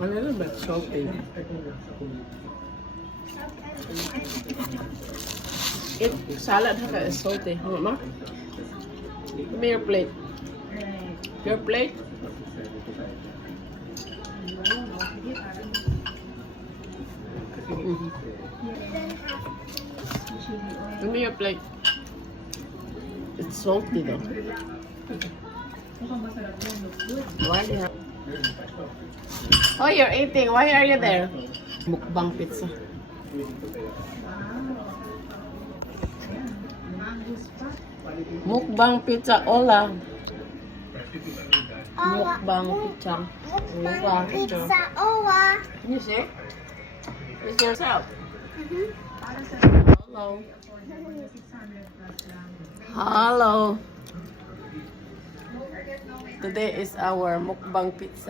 A little bit salty. It salad is salty. Mama, give me your plate. Your plate. Give me your plate. It's salty though. Why you have... Oh, you're eating. Why are you there? Mukbang pizza. Mukbang pizza. Hola. Mukbang pizza. Mukbang pizza. Hola. Can you see? It's yourself. Hello. Hello. Today is our mukbang pizza.